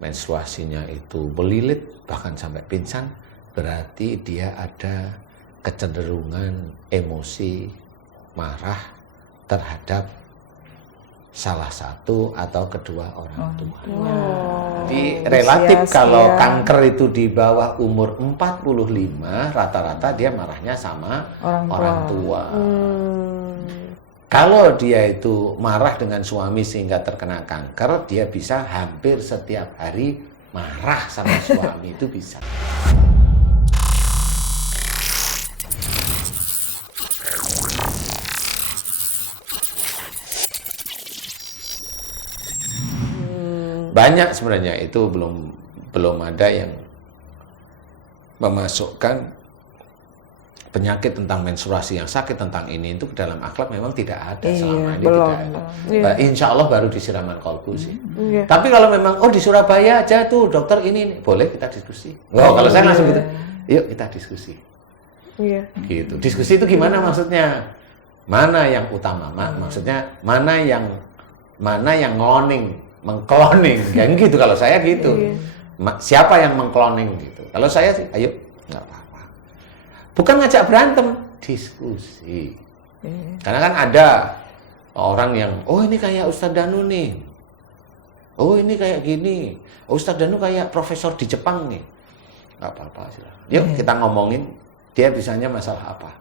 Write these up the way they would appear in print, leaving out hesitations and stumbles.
menstruasinya itu melilit bahkan sampai pingsan, berarti dia ada kecenderungan emosi marah terhadap salah satu atau kedua orang tua. Jadi relatif kalau kanker itu di bawah umur 45, rata-rata dia marahnya sama orang tua. Kalau dia itu marah dengan suami sehingga terkena kanker, dia bisa hampir setiap hari marah sama suami, itu bisa. Banyak sebenarnya, itu belum ada yang memasukkan penyakit tentang menstruasi yang sakit tentang ini itu dalam akhlak, memang tidak ada selama ini, tidak ada. Insya Allah baru di Siraman Kolbu sih. Tapi kalau memang di Surabaya aja tuh dokter ini boleh kita diskusi. Kalau saya langsung gitu, yuk kita diskusi. Gitu. Diskusi itu gimana maksudnya? Mana yang utama, maksudnya mana yang mengkloning, kan gitu. Kalau saya gitu, siapa yang mengkloning gitu. Kalau saya sih, ayo nggak apa-apa. Bukan ngajak berantem, diskusi. Karena kan ada orang yang, ini kayak Ustadz Danu nih, ini kayak gini, Ustadz Danu kayak profesor di Jepang nih. Nggak apa-apa sih. Yuk kita ngomongin dia bisanya masalah apa.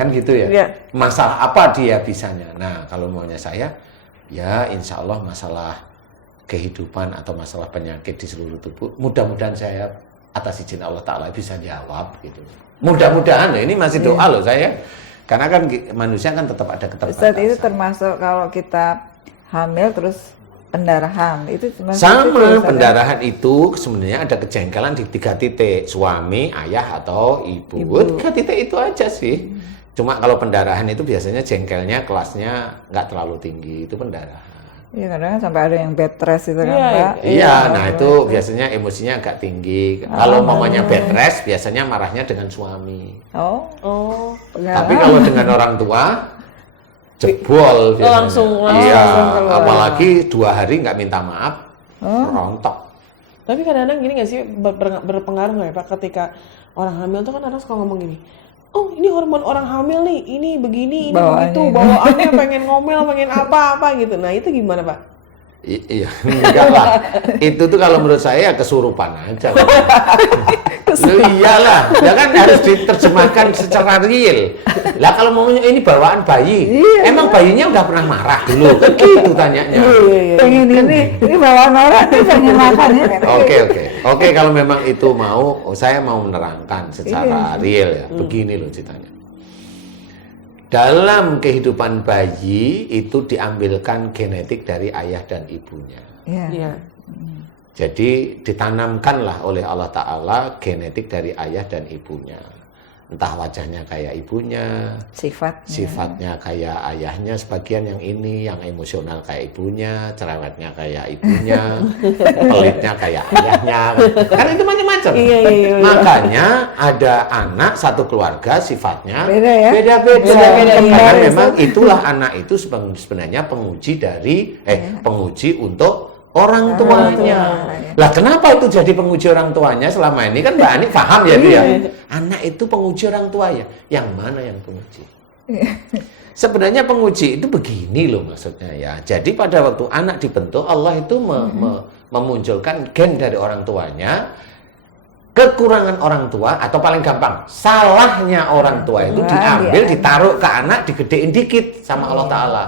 Kan gitu ya. Masalah apa dia bisanya. Nah kalau maunya saya, ya insya Allah masalah kehidupan atau masalah penyakit di seluruh tubuh, mudah-mudahan saya atas izin Allah Ta'ala bisa jawab gitu. Mudah-mudahan, ini masih doa loh saya. Karena kan manusia kan tetap ada keterbatasan. Ustaz, itu termasuk kalau kita hamil terus pendarahan, itu sama pendarahan itu sebenarnya ada kejengkelan di 3 titik, suami, ayah atau ibu. 3 titik itu aja sih. Cuma kalau pendarahan itu biasanya jengkelnya kelasnya nggak terlalu tinggi, itu pendarahan. Iya, kadang sampai ada yang bed rest itu kan, Pak. Iya, nah itu biasanya emosinya agak tinggi. Kalau mamanya bed rest, biasanya marahnya dengan suami. Tapi kalau dengan orang tua, jebol biasanya. Langsung apalagi 2 hari nggak minta maaf, rontok. Tapi kadang-kadang gini nggak sih, berpengaruh nggak ya Pak, ketika orang hamil tuh kan orang suka ngomong gini, ini hormon orang hamil nih, ini begini, ini begitu, bawaannya pengen ngomel, pengen apa-apa gitu. Nah itu gimana Pak? Iya, enggak lah. Itu tuh kalau menurut saya kesurupan aja. Iyalah, ya kan harus diterjemahkan secara real. Lah kalau mau ini bawaan bayi, emang bayinya udah pernah marah dulu? Kan gitu tanyanya. Pengen ini bawaan orang, ini pengen makan ya. Oke, kalau memang itu mau, saya mau menerangkan secara real ya. Begini loh ceritanya. Dalam kehidupan bayi itu diambilkan genetik dari ayah dan ibunya. Jadi ditanamkanlah oleh Allah Ta'ala genetik dari ayah dan ibunya. Entah wajahnya kayak ibunya, sifatnya kayak ayahnya, sebagian yang ini, yang emosional kayak ibunya, cerewetnya kayak ibunya, pelitnya kayak ayahnya. Kan itu macam-macam. Makanya ada anak satu keluarga sifatnya beda-beda. Karena memang itulah anak itu sebenarnya penguji untuk orang tuanya. Lah kenapa itu jadi penguji orang tuanya selama ini? Kan Mbak Ani paham ya dia. Anak itu penguji orang tua ya. Yang mana yang penguji? Sebenarnya penguji itu begini loh maksudnya ya. Jadi pada waktu anak dibentuk, Allah itu memunculkan gen dari orang tuanya. Kekurangan orang tua atau paling gampang salahnya orang tua itu diambil, ditaruh ke anak, digedein dikit sama Allah Ta'ala.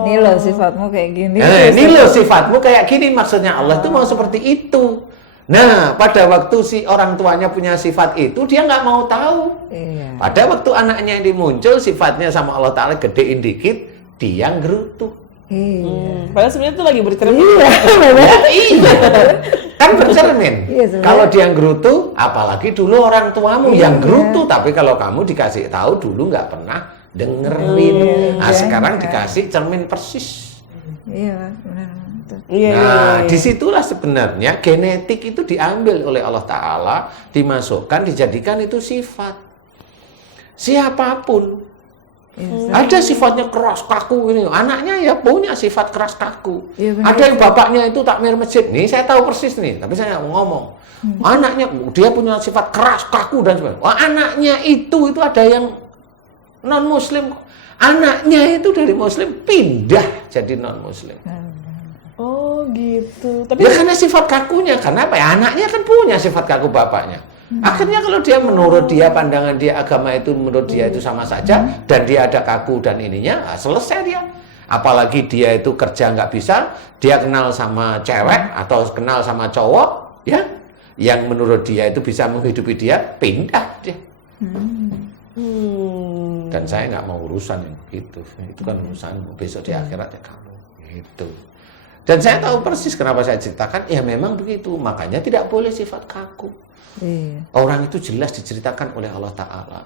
Ini loh sifatmu kayak gini. Ini loh sifatmu kayak gini, maksudnya Allah itu mau seperti itu. Nah pada waktu si orang tuanya punya sifat itu, dia nggak mau tahu. Pada waktu anaknya ini muncul sifatnya sama Allah Ta'ala gedein dikit, dia ngerutuk. Padahal sebenarnya itu lagi bercermin. Kan bercermin. Kalau dia ngerutu, apalagi dulu orang tuamu yang ngerutu, tapi kalau kamu dikasih tahu dulu nggak pernah dengerin. Sekarang dikasih cermin persis. Nah, disitulah sebenarnya genetik itu diambil oleh Allah Ta'ala, dimasukkan, dijadikan itu sifat. Siapapun Ada sifatnya keras kaku ini. Anaknya ya punya sifat keras kaku. Iya, benar. Ada yang bapaknya itu takmir masjid. Nih saya tahu persis nih, tapi saya nggak mau ngomong. Anaknya dia punya sifat keras kaku dan sebagainya. Wah, anaknya itu ada yang non muslim. Anaknya itu dari muslim pindah jadi non muslim. Oh gitu. Tapi Ya karena sifat kakunya. Karena apa ya? Anaknya kan punya sifat kaku bapaknya. Akhirnya kalau dia menurut dia pandangan dia agama itu menurut dia itu sama saja dan dia ada kaku dan ininya selesai dia. Apalagi dia itu kerja nggak bisa, dia kenal sama cewek atau kenal sama cowok, ya, yang menurut dia itu bisa menghidupi dia, pindah dia. Dan saya nggak mau urusan yang begitu. Itu kan urusan besok di akhirat ya kamu. Gitu. Dan saya tahu persis kenapa saya ceritakan. Ya memang begitu. Makanya tidak boleh sifat kaku. Iya. Orang itu jelas diceritakan oleh Allah Ta'ala.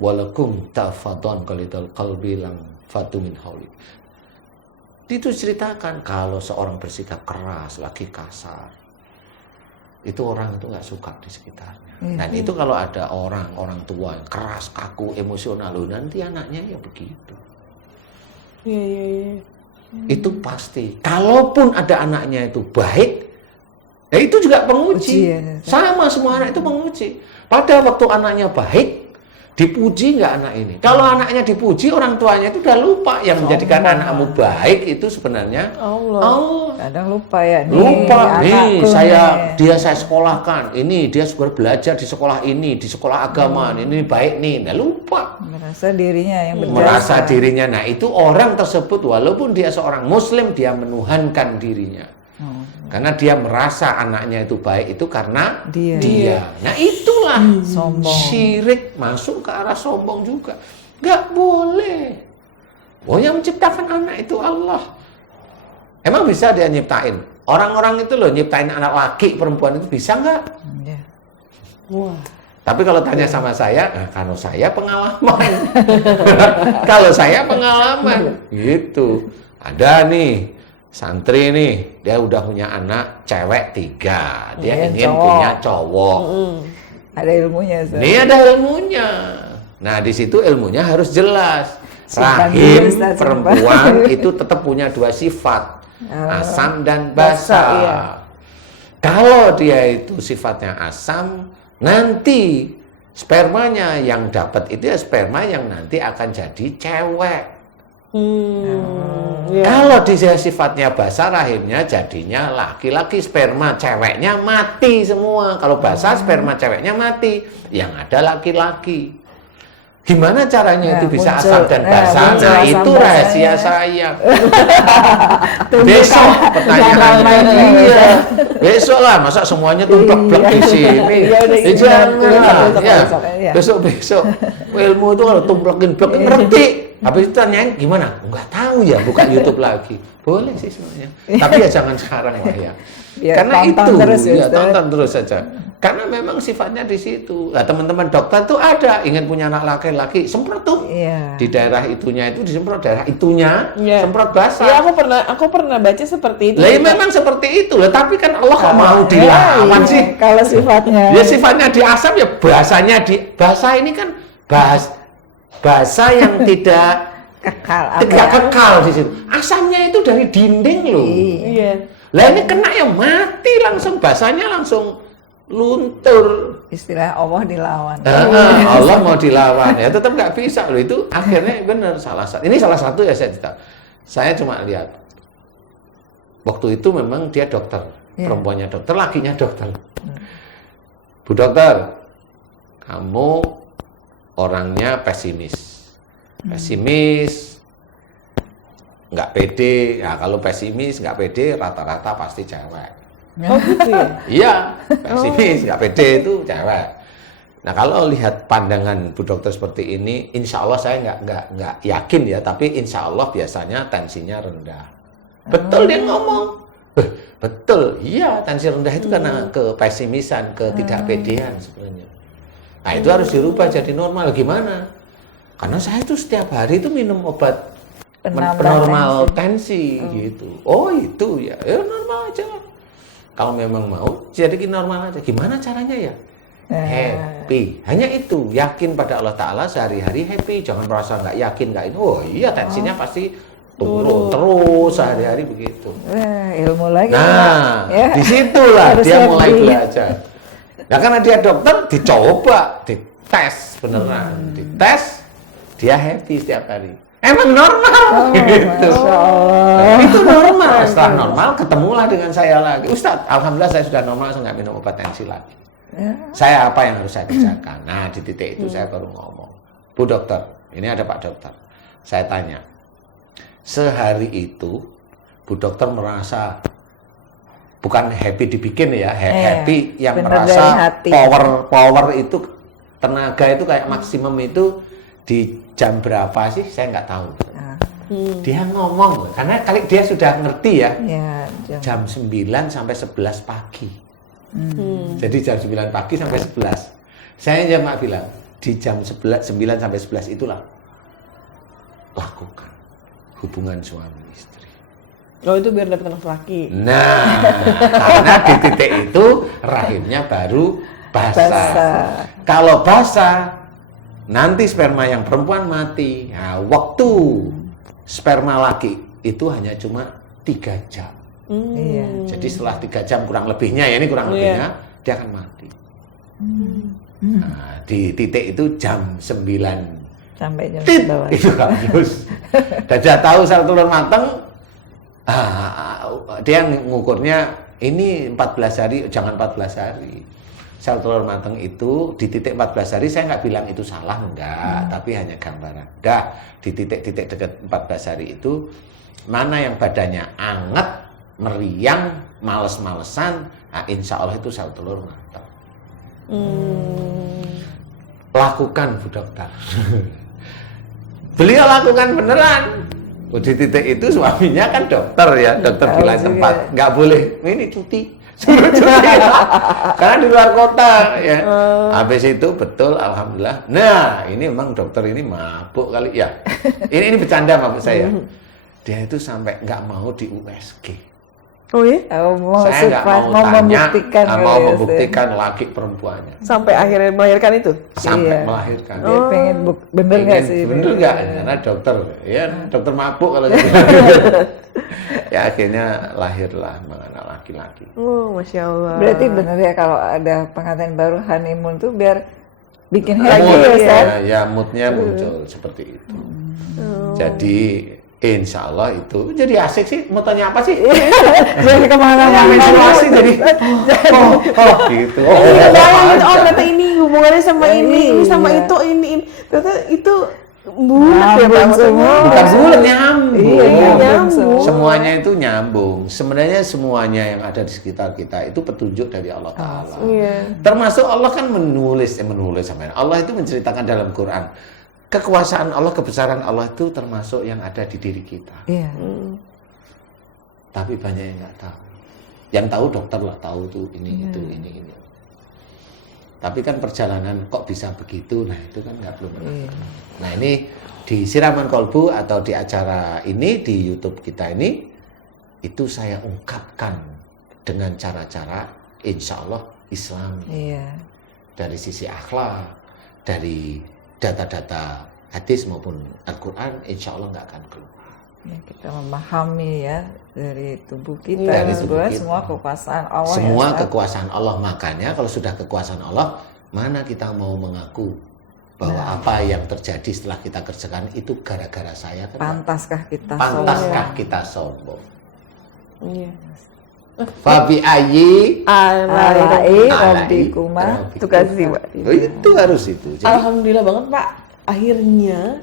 Walakum tafadon qalidal qalbi lam fatu min hauli. Itu ceritakan kalau seorang bersikap keras, lagi kasar, itu orang itu nggak suka di sekitarnya. Dan itu kalau ada orang tua yang keras, kaku, emosional, nanti anaknya ya begitu. Iya. Itu pasti. Kalaupun ada anaknya itu baik, ya itu juga penguji. Sama semua anak itu penguji. Pada waktu anaknya baik, dipuji nggak anak ini? Kalau anaknya dipuji, orang tuanya itu udah lupa. Yang menjadikan anakmu baik itu sebenarnya Allah. Kadang lupa ya. Lupa nih, anakku dia saya sekolahkan. Ini dia sudah belajar di sekolah ini, di sekolah agama. Ini baik nih. Nah, lupa. Merasa dirinya yang berjasa. Merasa dirinya. Nah, itu orang tersebut walaupun dia seorang muslim, dia menuhankan dirinya. Karena dia merasa anaknya itu baik itu karena dia. Nah, itulah sombong. Syirik masuk ke arah sombong juga. Nggak boleh. Oh, yang menciptakan anak itu Allah. Emang bisa dia nyiptain? Orang-orang itu loh nyiptain anak laki perempuan itu bisa nggak? Iya. Wah. Tapi kalau tanya sama saya, nah, kalau saya pengalaman. Kalau saya pengalaman, gitu. Ada nih santri nih, dia udah punya anak cewek 3, dia ingin punya cowok. Ada ilmunya. Ini ada ilmunya. Nah, di situ ilmunya harus jelas. Rahim perempuan itu tetap punya 2 sifat, asam dan basa. Iya. Kalau dia itu sifatnya asam, nanti spermanya yang dapat itu ya sperma yang nanti akan jadi cewek. Kalau dia sifatnya basah, rahimnya jadinya laki-laki, sperma ceweknya mati semua. Kalau basah, sperma ceweknya mati, yang ada laki-laki. Gimana caranya itu bisa asam dan basah? Nah, itu rahasia saya. Besok pertanyaannya. Iya. Besok lah, masa semuanya tumplek-plek di sini. Jangan. Ya. Besok-besok. Ilmu itu kalau tumplekin-plekin ngerti. Habis itu tanyain gimana? Nggak tahu ya, buka YouTube lagi. Boleh sih semuanya. Tapi ya jangan sekarang lah ya. Karena tonton itu, terus ya, tonton terus saja. Karena memang sifatnya di situ. Nah, teman-teman dokter tuh ada ingin punya anak laki-laki, semprot tuh. Di daerah itunya itu disemprot, daerah itunya semprot basah. Iya, aku pernah baca seperti itu. Lah memang seperti itu. Lah tapi kan Allah kok mau dilawan sih? Kalau sifatnya. Ya sifatnya di asam ya bahasanya di bahasa ini kan bahasa yang tidak kekal di situ. Asamnya itu dari dinding loh. Iya. Lah ini kena ya mati langsung, basahnya langsung luntur. Istilah Allah dilawan. Allah mau dilawan ya tetap nggak bisa loh, itu akhirnya benar ini salah satu ya saya cerita. Saya cuma lihat waktu itu memang dia dokter, perempuannya dokter, lakinya dokter. Bu dokter, kamu orangnya pesimis, nggak pede. Ya kalau pesimis nggak pede rata-rata pasti cewek. Oh gitu ya? Iya, pesimis nggak pede itu cewek. Nah kalau lihat pandangan Bu Dokter seperti ini, insya Allah saya nggak yakin ya, tapi insya Allah biasanya tensinya rendah. Betul dia ngomong. Betul, iya tensi rendah itu karena kepesimisan, ketidakpedean sebenarnya. Nah itu harus dirubah jadi normal. Gimana? Karena saya itu setiap hari itu minum obat penormal tensi gitu. Oh itu ya normal aja. Kalau memang mau jadi normal aja. Gimana caranya ya? happy. Hanya itu, yakin pada Allah Ta'ala sehari-hari happy. Jangan merasa nggak yakin, nggak ini. Oh iya, tensinya pasti turun terus sehari-hari begitu. Ilmu lagi. Nah, ya. disitulah Harus dia mulai happy. belajar. Nah, karena dia dokter, dicoba, dites beneran. Dites, dia happy setiap hari. Emang normal gitu. Masya Allah. Itu normal. Setelah normal, ketemulah dengan saya lagi. Ustadz, alhamdulillah saya sudah normal, saya nggak minum obat tensi lagi. Ya. Saya apa yang harus saya kerjakan? Nah, di titik itu saya baru ngomong. Bu dokter, ini ada Pak dokter. Saya tanya, sehari itu Bu dokter merasa bukan happy dibikin ya, happy yang bener merasa dari hati. power itu tenaga itu kayak maksimum itu di jam berapa sih? Saya nggak tahu. Nah, Dia ngomong, karena kali dia sudah ngerti ya, ya, jam 9 sampai 11 pagi. Jadi jam 9 pagi sampai 11. Saya cuma bilang, di jam 9 sampai 11 itulah lakukan hubungan suami istri. Oh, itu biar dapat anak laki. Nah, karena di titik itu rahimnya baru basah. Kalau basah, nanti sperma yang perempuan mati. Nah, waktu sperma laki itu hanya cuma 3 jam. Iya. Jadi setelah 3 jam kurang lebihnya, ya ini kurang lebihnya, dia akan mati. Nah, di titik itu jam 9. Sampai jam Tit, bawah. itu habis. Dan dia tahu sel telur matang, dia ngukurnya ini 14 hari, jangan 14 hari. Sel telur matang itu di titik 14 hari, saya nggak bilang itu salah, enggak, tapi hanya gambaran. Dah, di titik-titik dekat 14 hari itu, mana yang badannya anget, meriang, males-malesan, nah insya Allah itu sel telur matang. Lakukan, Bu Dokter. Beliau lakukan beneran. Di titik itu suaminya kan dokter ya, dokter di lain tempat, nggak boleh, ini cuti. Suruh cuti. Karena di luar kota ya. Habis itu betul, alhamdulillah. Nah, ini memang dokter ini mabuk kali ya. Ini bercanda maksud saya. Dia itu sampai nggak mau di USG. Oh iya? Saya nggak mau tanya, membuktikan laki perempuannya. Sampai akhirnya melahirkan itu? Sampai Iya. melahirkan. Dia pengen bener nggak sih? Bener nggak? Karena dokter, ya dokter mabuk kalau gitu. Ya akhirnya lahirlah anak laki-laki. Oh, Masya Allah. Berarti bener ya kalau ada pengantin baru honeymoon tuh biar bikin Mood, happy ya, Ustaz? ya moodnya muncul seperti itu. Jadi insya Allah itu jadi asik sih. Mau tanya apa sih? Jadi kemana-mana. Menstruasi jadi gitu. Ini bayangin, oh ternyata ini hubungannya sama ini sama Iya. itu, ini. Ternyata itu bulat ya Pak. Nyambung semua. Bukan bulan, nyambung. Iya, nyambung semua. Semuanya itu nyambung. Sebenarnya semuanya yang ada di sekitar kita itu petunjuk dari Allah Ta'ala. Iya. Termasuk Allah kan menulis sama Allah itu menceritakan dalam Quran. Kekuasaan Allah, kebesaran Allah itu termasuk yang ada di diri kita. Iya. Tapi banyak yang nggak tahu. Yang tahu dokter lah, tahu tuh ini, itu, ini. Tapi kan perjalanan kok bisa begitu, nah itu kan nggak belum pernah. Nah ini di Siraman Kolbu atau di acara ini, di YouTube kita ini, itu saya ungkapkan dengan cara-cara insya Allah Islami. Iya. Dari sisi akhlak, dari data-data hadis maupun Al-Quran, insya Allah nggak akan keluar. Ya, kita memahami ya dari tubuh kita, Dari dan tubuh kita. semua kekuasaan Allah. Semua ya, Ustaz. kekuasaan Allah, makanya kalau sudah kekuasaan Allah, mana kita mau mengaku bahwa apa yang terjadi setelah kita kerjakan itu gara-gara saya kan? Pantaskah kita? Pantaskah kita sombong? Iya. Fabi ayi Alai rabbikuma tukazziban. itu harus itu. Jadi Alhamdulillah banget Pak. Akhirnya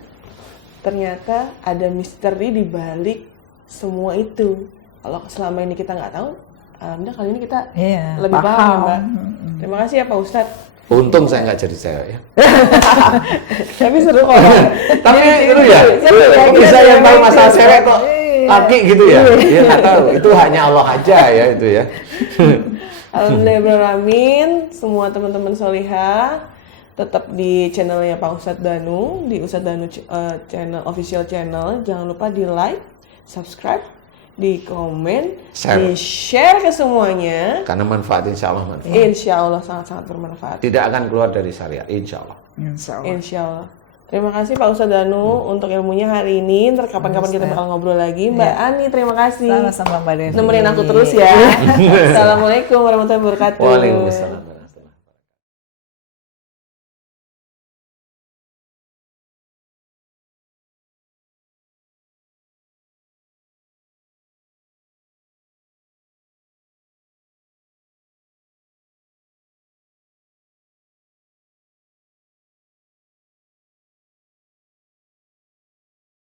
ternyata ada misteri di balik semua itu. Kalau selama ini kita nggak tahu, alhamdulillah kali ini kita Iya, lebih paham ya, Mbak. Mm-mm. Terima kasih ya Pak Ustadz. untung saya nggak jadi cewek ya. Tapi seru kok. Tapi itu ya, bisa yang tahu masalah cewek kok laki gitu ya. Dia nggak tahu. Itu hanya Allah aja ya itu ya. Alhamdulillahirrahmanirrahim. Semua teman-teman solihah tetap di channelnya Pak Ustadz Danu, di Ustadz Danu channel, official channel. Jangan lupa di like, subscribe, di komen, Share. di share ke semuanya. Karena manfaat, insya Allah manfaat. Insya Allah sangat-sangat bermanfaat. Tidak akan keluar dari syariat, insya Allah. Insya Allah. Insya Allah. Terima kasih Pak Ustadz Danu untuk ilmunya hari ini. Ntar kapan-kapan kita bakal ngobrol lagi. Mbak Ani, terima kasih. Sama-sama Mbak Devi. Nemenin aku terus ya. Assalamualaikum warahmatullahi wabarakatuh. Waalaikumsalam.